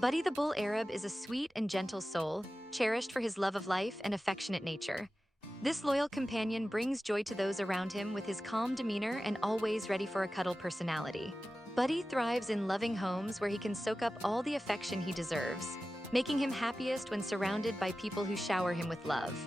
Buddy the Bull Arab is a sweet and gentle soul, cherished for his love of life and affectionate nature. This loyal companion brings joy to those around him with his calm demeanor and always ready for a cuddle personality. Buddy thrives in loving homes where he can soak up all the affection he deserves, making him happiest when surrounded by people who shower him with love.